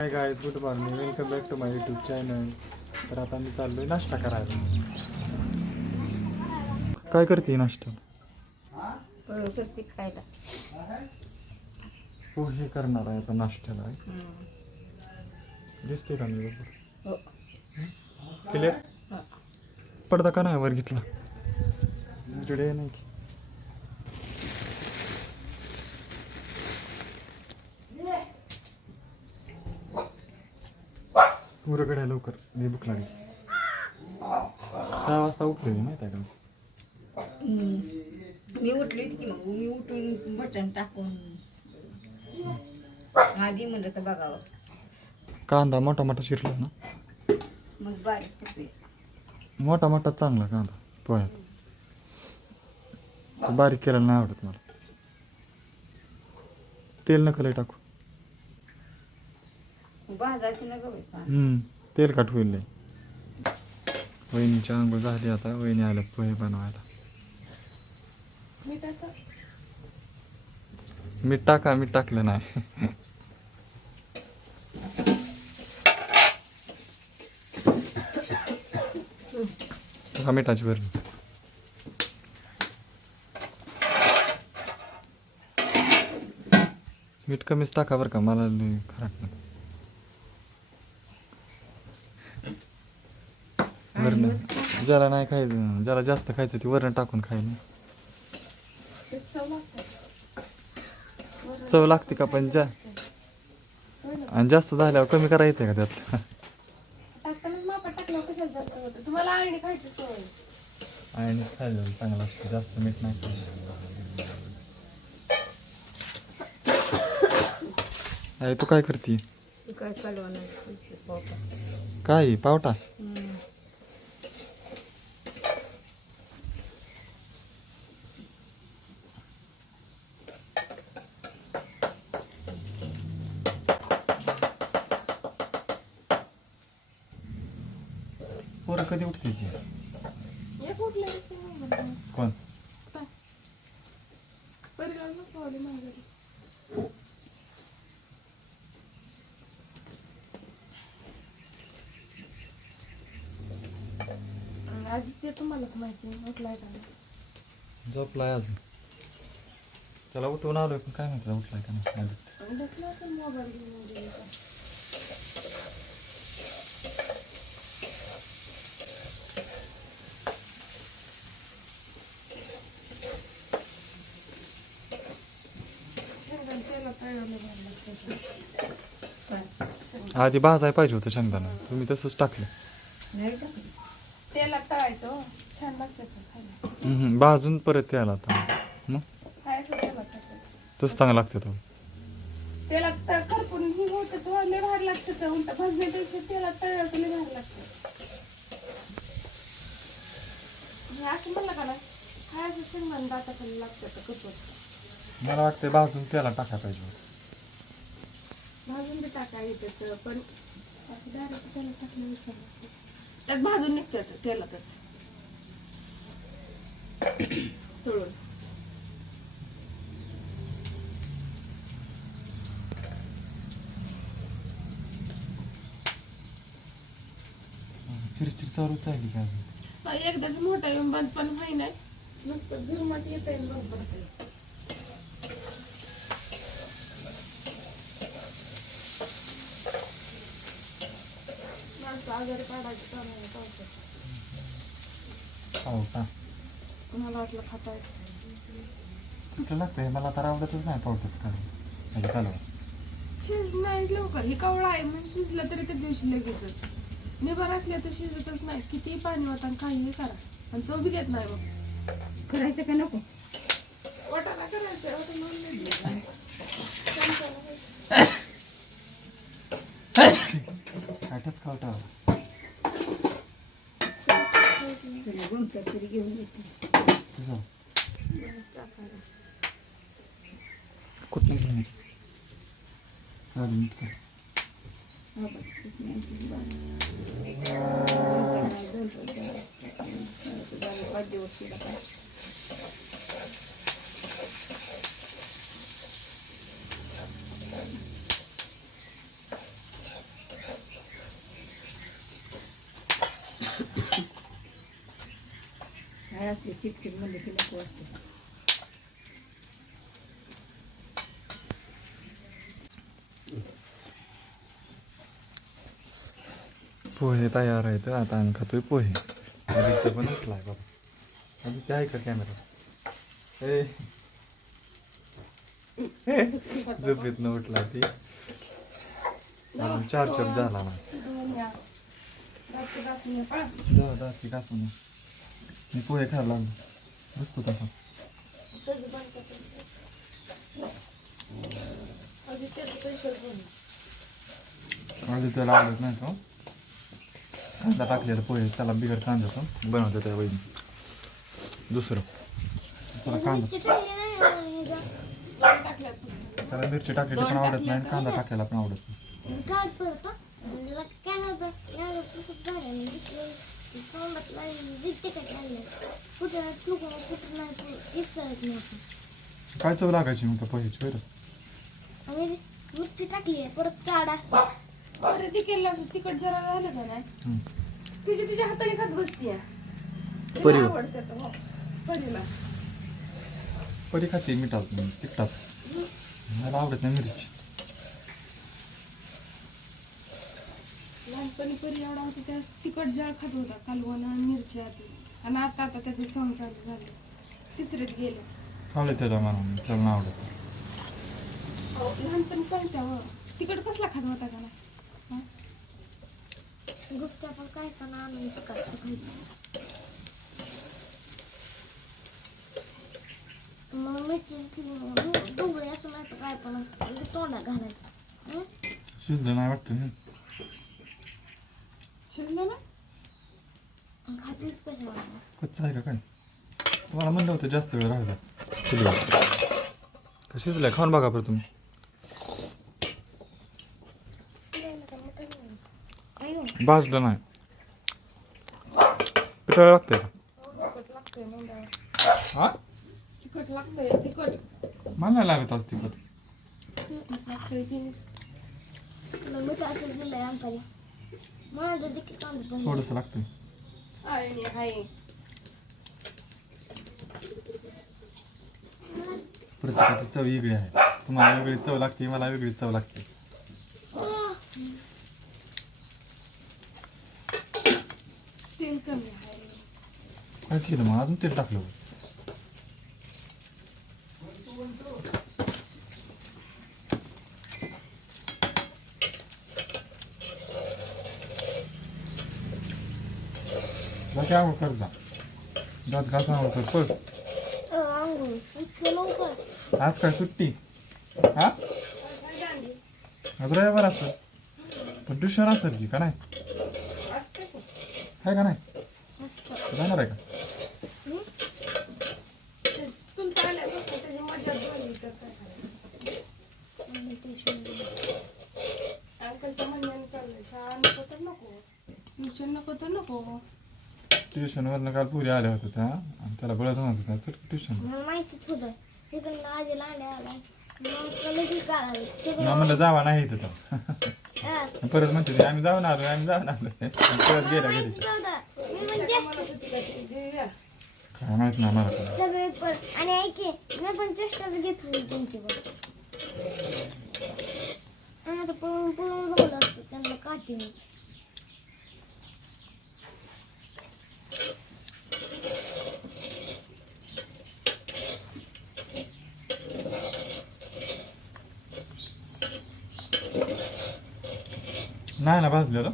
High guys, good morning, welcome back to my YouTube channel. तर आता मी चाललोय नाश्ता करायला. काय करते नाश्ता? करते खायला. पोहे करणार आहे आता नाश्त्याला. दिसते का मी बरोबर? क्लिअर? पडदा का नाही वर घेतला? जुडे नाही की. उरकडे लवकर, मी भूक लागली. 6 वाजता उठलेली माहिती आहे का? मी उठली की मग मी उठून बटन टाकून आधी म्हणलं तर बघावं. कांदा मोठा मोठा शिरला ना? मग बारीक होते. मोठा मोठा चांगला कांदा पोह्यात. तो बारीक केलेला नाही आवडत मला. तेल नका लय टाकू. भाजायचं ना गं बाई. तेल काट होईल लय. वहिनीची आंघोळ झाली आता. वहिनी आल्यात पोहे बनवायला. मीठ टाका, मीठ टाकलं नाही. हा मिठाची भरली. मीठ कमीच टाका बरं का, मला खराब नाही. वरण ज्याला नाही खायचं, ज्याला जास्त खायचं ते वरण टाकून खायला. चव लागते का पण आणि जास्त झाल्यावर कमी करा येते का त्यात? आणि खायला चांगलं असतं, जास्त मीठ नाही खायचं. तू काय करते? काय कालवण काय पावटा? पोरं कधी उठते ती? कोण? आदित्य तुम्हालाच माहिती उठलाय का? झोपलाय अजून. त्याला उठवून आलोय पण काय माहिती उठलाय का नाही. बसला असेल मोबाईल घेऊन. आधी भाजाय पाहिजे होतं शेंगदाणा, तुम्ही तसंच टाकलं. तेलात तळायचं छान लागतं. भाजून परत त्याला आता मग तसं चांगलं लागतं. तो तेलात करपून ही होतं तो लय भारी लागतं. उलट भाजण्यापेक्षा तेलात तळायचं लय भारी लागतं. असं म्हणलं का ना, खायचं शेंगदाणा दाताखाली लागतं तर करपून. मला वाटतं भाजून त्याला टाकायला पाहिजे होतं. भाजून बी टाकायला येतं पण असं डायरेक्ट तेलात टाकलं त्यात भाजून निघतात तेलातच तळून. चिरचिर चालूच आहे की अजून? एकदाच मोठा येऊन बंद पण व्हाय नाही, नुसतं झुरमट येत आहे बंद पडतंय. माणसं आजारी पाडायचं काम आहे पावसात. हो का? मला वाटलं खाता कसं लागतंय? मला तर आवडतच नाही पावट्यात कालवण. शिज नाही लवकर. ही कवळा आहे म्हणजे शिजलं तरी त्या दिवशी लगेचच. निभार असल्या तर शिजतच नाही. किती पाणी वाटा काहीही करा आणि चव बी देत नाही. मग करायचं का नको? वाटाणा करायचं काटच खावटा. तरी घेऊन येते तुझं कुठं घेऊन चालेल मीठ कर. काय असले चिकचिक म्हणजे की नको वाटते. पोहे तयार आहेत आता आम्ही खातोय पोहे. आदित्य पण उठलाय बाबा. आदित्य आहे का कॅमेरा? ए झोपेतनं उठला ती. अजून 4 झाला ना. जा दात घासून मी पोहे खायला लागलो. बसतो तसा. आदित्यला आवडत नाही तो. कांदा टाकलेला पोहे त्याला बिगर कांद्याचं बनवतो त्या वहिनी. दुसरं त्याला कांदा त्याला मिरची टाकलेली पण आवडत नाही आणि कांदा टाकलेला पण आवडत नाही. काय चव लागायची मग त्या पोह्याची बरं? मिरची टाकली परत काढा अरे ती केलं असं तिखट जरा झालं का नाही तिच्या हाताने खात बसतीये. परी आवडतं परीला. परी खाते मिठात तिखटात. मला आवडत नाही मिरची. लहानपणी परी एवढा होती त्या तिखट जाळ खात होता कालवण आणि मिरची आधी. आणि आता त्याचे सण चालू झाले. तिसरीत गेले. खावले त्याला म्हणून त्याला नाही आवडत. लहानपणी सांगत्या हो तिखट कसला खात होता का नाही? गुप्त्या पण काय पण आणून खायचं. मग मिरची डोंगळी असं नाही तर काय पण तोंडात घालायचं. शिजलं नाही वाटतं. शिजलं ना खातीच कशा कच्चं आहे का काय? तुम्हाला म्हणलं होतं जास्त वेळ राहिला चुलीवर. का शिजलंय? खाऊन बघा बरं तुम्ही. भाजलं नाही. पिठाला लागतंय का? तिखट लागतंय म्हणून. हा तिखट लागतंय तिखट मला नाही लागत आज तिखट. लागतंय की मिठा असं दिलंय आमच्याकडे. मला तर देखील कांदा पण थोडंसं लागतंय. आहे आहे. प्रत्येकाची चव वेगळी आहे. तुम्हाला वेगळी चव लागते, मला वेगळी चव लागते. तेल कमी आहे. काय केलं मग? अजून तेल टाकलं. बाकी आवड कर जा. दात घासून आवड कर पळ. अंघोळ इतकं लवकर. आज काय सुट्टी? हा आज रविवार असेल पण ट्युशन असेल की का नाही? असते का? आहे का नाही? मस्त. जाणार आहे का? ते चुलता आल्यापासून त्याची मजा झाली तर काय करायचं? अंकलच्या म्हणण्याने चाललंय शाळा नको तर नको ट्युशन नको तर नको. ट्युशनवरनं काल पुरी आल्या होत्या त्या आणि त्याला बळच म्हणत होत्या चल ट्युशन. मला माहितीच होतं तिकडनं आधी लांड्या आला मग लगेच काढायला ना म्हणलं जावा नाही इथं तर. हा. परत म्हणते ते, आम्ही जाऊन आलो परत गेला घरी. माहितीच होतं. मी म्हणजे देऊया. काय माहित नाही मला काय. सगळे पण आणि ऐके मी पण चेष्टाच घेत होती त्यांची पण. आणि आता पळून पळून जमलं असतं त्यांना काठीने. नाही ना भाजलेलं.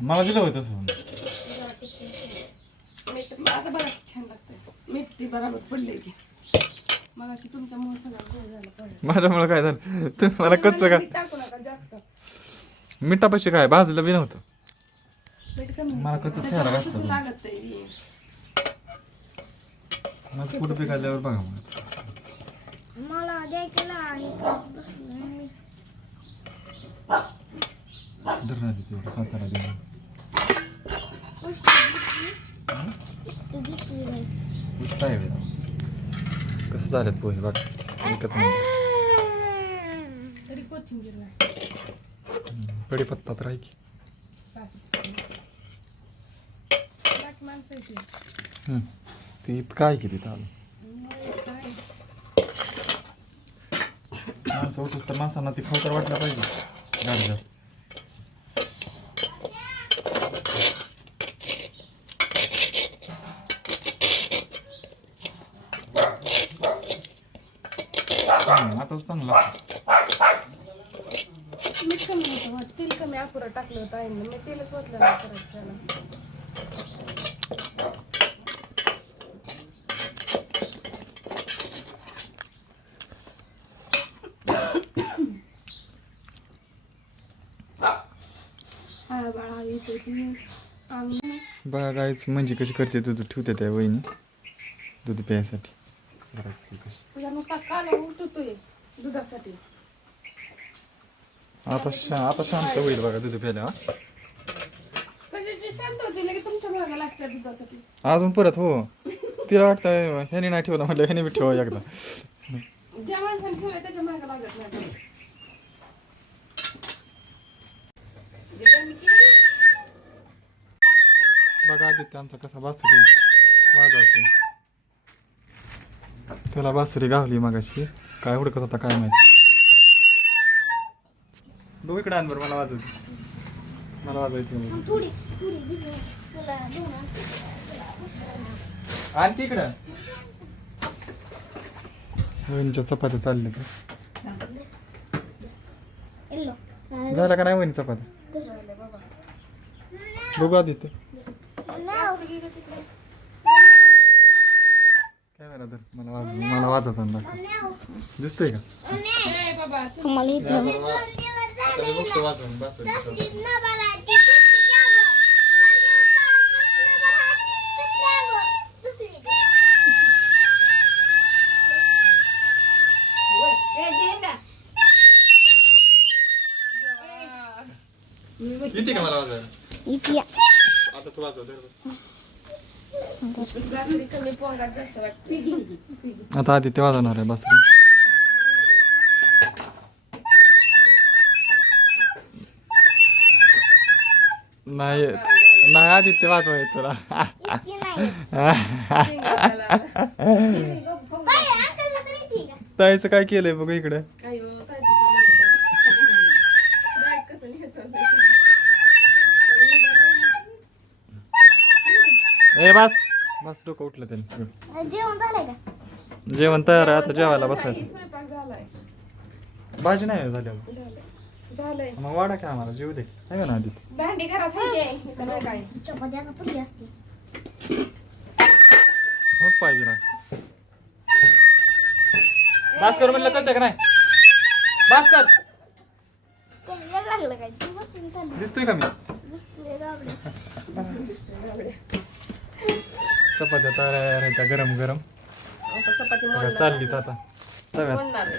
मला दिलं होतं तसं. मीठ आता बघा छान लागतंय. मीठ ती बरोबर पडले की मग अशी तुमच्यामुळे सगळं गोळ झालं पडलं. माझ्यामुळे काय झालं? तुम्ही मला कच्चं का मीठ टाकू नका जास्त. मिठापाशी काय भाजलं बी नव्हतं. मीठ कमी मला कच्चं खायला त्याच्यामुळे घातलं तसं तुम्ही. लागत आहे. माझं पोट पिकायल्यावर बघा मग. मला द्यायला हे करत बसलो मी. धरणार तेवढं काकाला देऊन. तू घेतली बाई. उष्ट आहे वेळा. कसं झालेत पोहे बघ. एकच तरी कोथिंबीर नाही कढीपत्ता तर आहे की. बस माणसाची ती इतकं आहे की तिथं आलं काय माणसं उठूस तर माणसांना ती खाऊ तर वाटलं पाहिजे गाडीवर. आताच चांगलं लागतं. मीठ कमी होतं तेल कमी अपुरं टाकलं होतं आईनं मी तेलच ओतलं नाही परत त्याला हा बाळा येते ती अंग बघा गायच म्हणजे कशी करते दूध ठेवते त्या वहिनी दूध प्यायसाठी. बघा ती कशी. तुझा नुसता काला उठतोय दुधासाठी आता शांत होईल बघा दूध प्यायला. हा? कशाची शांत होती लगे तुमच्या मागे लागत्या दुधासाठी अजून परत हो तिला वाटतं ह्याने नाही ठेवलं म्हटलं ह्याने बी ठेवा एकदा. ज्या माणसाने ठेवलं त्याच्या मागे लागत नाही बघा आदित्य आमचा कसा बासुरी वाजवतो. त्याला बासुरी गावली मगाशी काय उडकत होता काय माहिती. बघू इकडे आण बरं मला वाजवते मला वाजवायची थोडी थोडी भिजव तुला दोन आणखी इकडं वहिनीच्या चपात्या चालल्या तर येल्लो झाला का नाही वहिनी चपात्या. बघू आदित्य कॅमेरा धर मला वाजवताना दाखव दिसतोय का. ए बाबा मला येतं बघतो वाजवून बासुरी. येते का मला वाजवायला. इथे आता तू वाजव धर. बासरी कमी पोंगात जास्त वाटते आता आदित्य वाजवणार आहे बासुरी. नाही नाही आदित्य वाजवाय तुला. इतकी नाही अंकलला तरी ठीक आहे ताईचं काय केलंय बघू इकडे. काय हो ताईचं डायट कसं लिहायचं ए बस बस डोकं उठलं त्याने सगळं. जेवण झालंय का जेवण तयार आहे आता जेवायला बसायचं. स्वयंपाक झालाय भाजी नाही झाल्यावर झालंय मग वाडा काय आम्हाला जीव दे आहे का ना आदित्य. भांडी घरात आहे की इथं नाही काय चपाती आता पुरी असते मग पाहिजे ना बास कर म्हणलं कळतंय का नाही. बास कर त्याला लागलं काय तू बसून चालली दिसतोय का मी. दुसरे गावडे चपात्या तयार आहे त्या गरम गरम. आता चपाती बघा चाललीच आता तव्यात म्हणणार आहे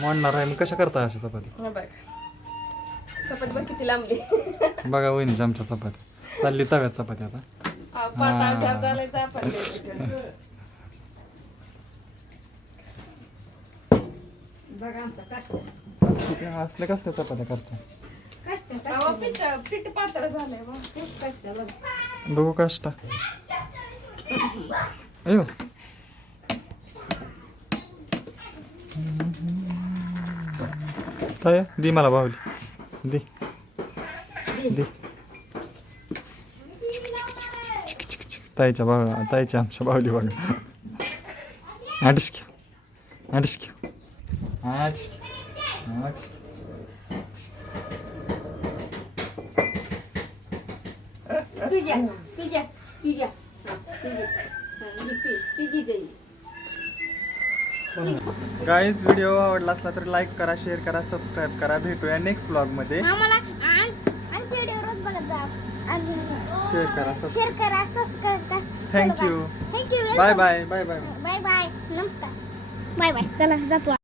म्हणणार आहे. मग कशा करताय अशा चपाती. हा बघ चपाती बघ किती लांबली बघा वहिनीच्या आमच्या चपात्या चालली तव्यात चपाती आता. पाताळ चार झालंय आपण बघा आमचा कष्ट असल्या कसल्या चपात्या करता. अहो, पीठ पातळ झालंय बा. कष्ट बघ बघू कष्ट अयो ताई दे मला बाहुली दे दे. ताईच्या आमच्या बाहुली बघा. आडीस घ्या आडीस घ्या आडीस आडीस. गाईज व्हिडिओ आवडला असला तर लाईक करा शेअर करा सबस्क्राईब करा. भेटूया नेक्स्ट ब्लॉग मध्ये. आम्हाला आमचे व्हिडिओ रोज बघत जा आणि शेअर करा शेअर करा सबस्क्राईब करा. Thank you thank you bye bye bye bye. Bye bye नमस्कार बाय बाय चला जातो.